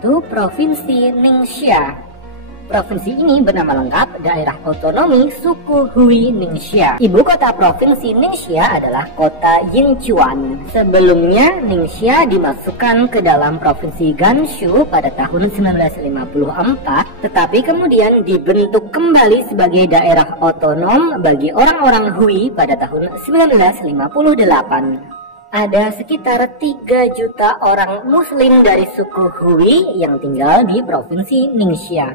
yaitu Provinsi Ningxia. Provinsi ini bernama lengkap Daerah Otonomi Suku Hui Ningxia. Ibu kota Provinsi Ningxia adalah kota Yinchuan. Sebelumnya, Ningxia dimasukkan ke dalam Provinsi Gansu pada tahun 1954, tetapi kemudian dibentuk kembali sebagai daerah otonom bagi orang-orang Hui pada tahun 1958. Ada sekitar 3 juta orang Muslim dari suku Hui yang tinggal di Provinsi Ningxia.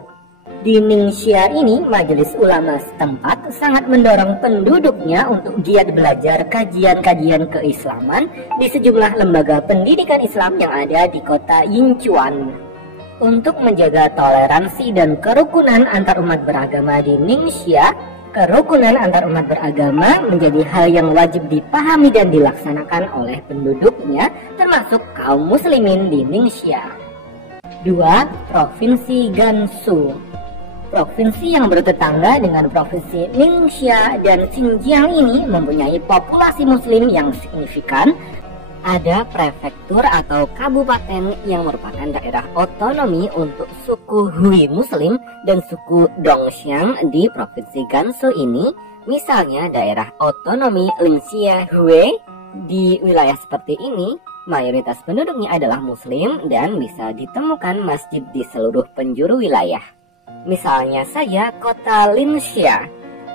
Di Ningxia ini, majelis ulama setempat sangat mendorong penduduknya untuk giat belajar kajian-kajian keislaman di sejumlah lembaga pendidikan Islam yang ada di kota Yinchuan. Untuk menjaga toleransi dan kerukunan antar umat beragama di Ningxia, kerukunan antar umat beragama menjadi hal yang wajib dipahami dan dilaksanakan oleh penduduknya, termasuk kaum muslimin di Ningxia. 2. Provinsi Gansu. Provinsi yang bertetangga dengan Provinsi Ningxia dan Xinjiang ini mempunyai populasi muslim yang signifikan. Ada prefektur atau kabupaten yang merupakan daerah otonomi untuk suku Hui Muslim dan suku Dongxiang di Provinsi Gansu ini. Misalnya daerah otonomi Lingxia Hui. Di wilayah seperti ini, mayoritas penduduknya adalah muslim dan bisa ditemukan masjid di seluruh penjuru wilayah. Misalnya saja kota Lingxia.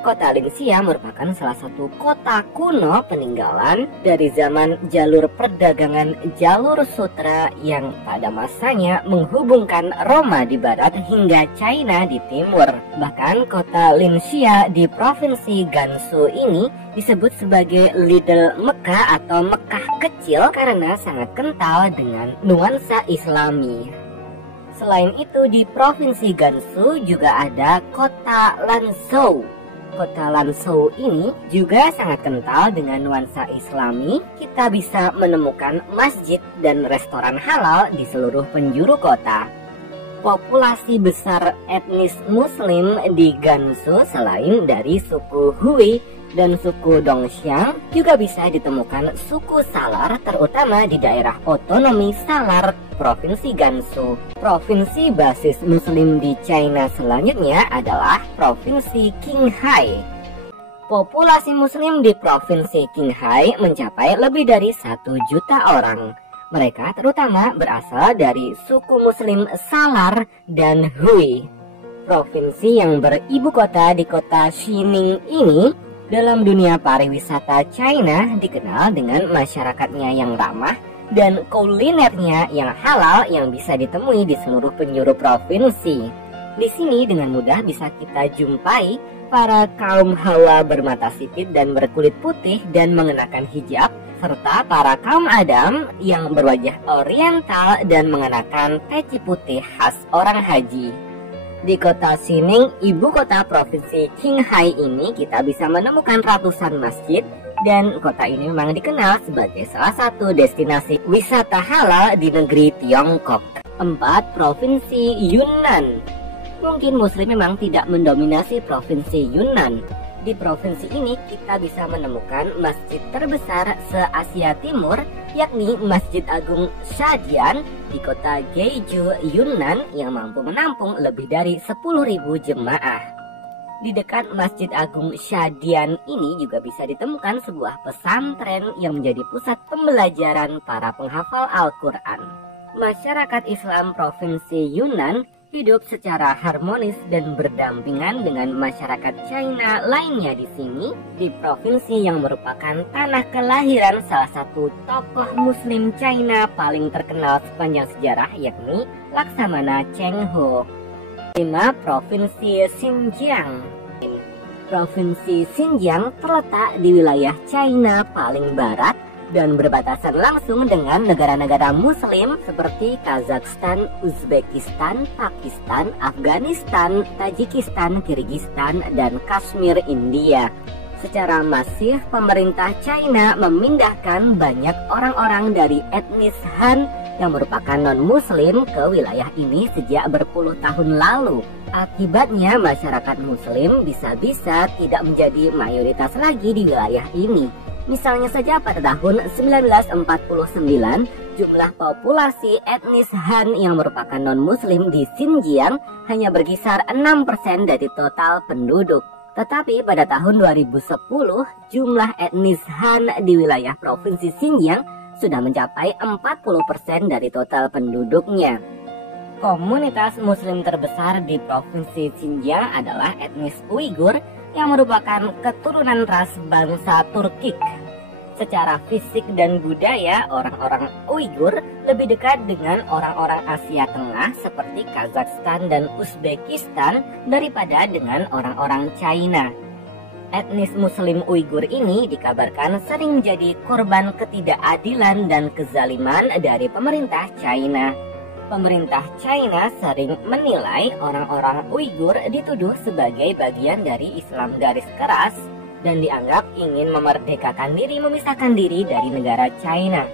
Kota Lingxia merupakan salah satu kota kuno peninggalan dari zaman jalur perdagangan jalur sutra yang pada masanya menghubungkan Roma di barat hingga China di timur. Bahkan kota Lingxia di Provinsi Gansu ini disebut sebagai Little Mekah atau Mekah kecil karena sangat kental dengan nuansa Islami. Selain itu, di Provinsi Gansu juga ada kota Lanzhou. Kota Lanzhou ini juga sangat kental dengan nuansa Islami. Kita bisa menemukan masjid dan restoran halal di seluruh penjuru kota. Populasi besar etnis Muslim di Gansu selain dari suku Hui dan suku Dongxiang, juga bisa ditemukan suku Salar, terutama di daerah otonomi Salar, Provinsi Gansu. Provinsi basis Muslim di China selanjutnya adalah Provinsi Qinghai. Populasi Muslim di Provinsi Qinghai mencapai lebih dari 1 juta orang. Mereka terutama berasal dari suku Muslim Salar dan Hui. Provinsi yang beribu kota di kota Xining ini dalam dunia pariwisata China dikenal dengan masyarakatnya yang ramah dan kulinernya yang halal yang bisa ditemui di seluruh penjuru provinsi. Di sini dengan mudah bisa kita jumpai para kaum Hawa bermata sipit dan berkulit putih dan mengenakan hijab, serta para kaum Adam yang berwajah oriental dan mengenakan peci putih khas orang haji. Di kota Xining, ibu kota provinsi Qinghai ini, kita bisa menemukan ratusan masjid dan kota ini memang dikenal sebagai salah satu destinasi wisata halal di negeri Tiongkok. 4. Provinsi Yunnan. Mungkin muslim memang tidak mendominasi provinsi Yunnan. Di provinsi ini kita bisa menemukan masjid terbesar se-Asia Timur, yakni Masjid Agung Shadian di kota Jeju, Yunnan yang mampu menampung lebih dari 10.000 jemaah. Di dekat Masjid Agung Shadian ini juga bisa ditemukan sebuah pesantren yang menjadi pusat pembelajaran para penghafal Al-Quran. Masyarakat Islam Provinsi Yunnan hidup secara harmonis dan berdampingan dengan masyarakat China lainnya di sini, di provinsi yang merupakan tanah kelahiran salah satu tokoh Muslim China paling terkenal sepanjang sejarah, yakni Laksamana Cheng Ho. 5. Provinsi Xinjiang. Provinsi Xinjiang terletak di wilayah China paling barat dan berbatasan langsung dengan negara-negara muslim seperti Kazakhstan, Uzbekistan, Pakistan, Afghanistan, Tajikistan, Kirgistan, dan Kashmir, India. Secara masif, pemerintah China memindahkan banyak orang-orang dari etnis Han yang merupakan non-muslim ke wilayah ini sejak berpuluh tahun lalu. Akibatnya, masyarakat muslim bisa-bisa tidak menjadi mayoritas lagi di wilayah ini. Misalnya saja pada tahun 1949, jumlah populasi etnis Han yang merupakan non-muslim di Xinjiang hanya berkisar 6% dari total penduduk. Tetapi pada tahun 2010, jumlah etnis Han di wilayah Provinsi Xinjiang sudah mencapai 40% dari total penduduknya. Komunitas muslim terbesar di Provinsi Xinjiang adalah etnis Uighur yang merupakan keturunan ras bangsa Turkik. Secara fisik dan budaya, orang-orang Uighur lebih dekat dengan orang-orang Asia Tengah seperti Kazakhstan dan Uzbekistan daripada dengan orang-orang China. Etnis Muslim Uighur ini dikabarkan sering menjadi korban ketidakadilan dan kezaliman dari pemerintah China. Pemerintah China sering menilai orang-orang Uighur dituduh sebagai bagian dari Islam garis keras dan dianggap ingin memerdekakan diri, memisahkan diri dari negara China.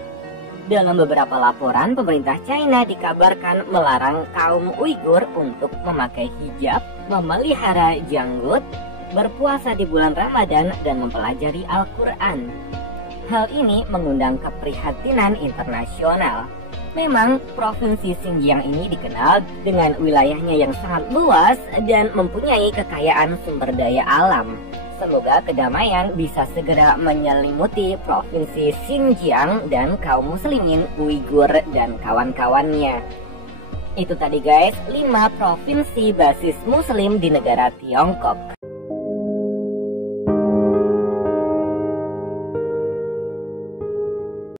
Dalam beberapa laporan, pemerintah China dikabarkan melarang kaum Uighur untuk memakai hijab, memelihara janggut, berpuasa di bulan Ramadan, dan mempelajari Al-Quran. Hal ini mengundang keprihatinan internasional. Memang Provinsi Xinjiang ini dikenal dengan wilayahnya yang sangat luas dan mempunyai kekayaan sumber daya alam. Semoga kedamaian bisa segera menyelimuti Provinsi Xinjiang dan kaum muslimin Uighur dan kawan-kawannya. Itu tadi guys, 5 provinsi basis muslim di negara Tiongkok.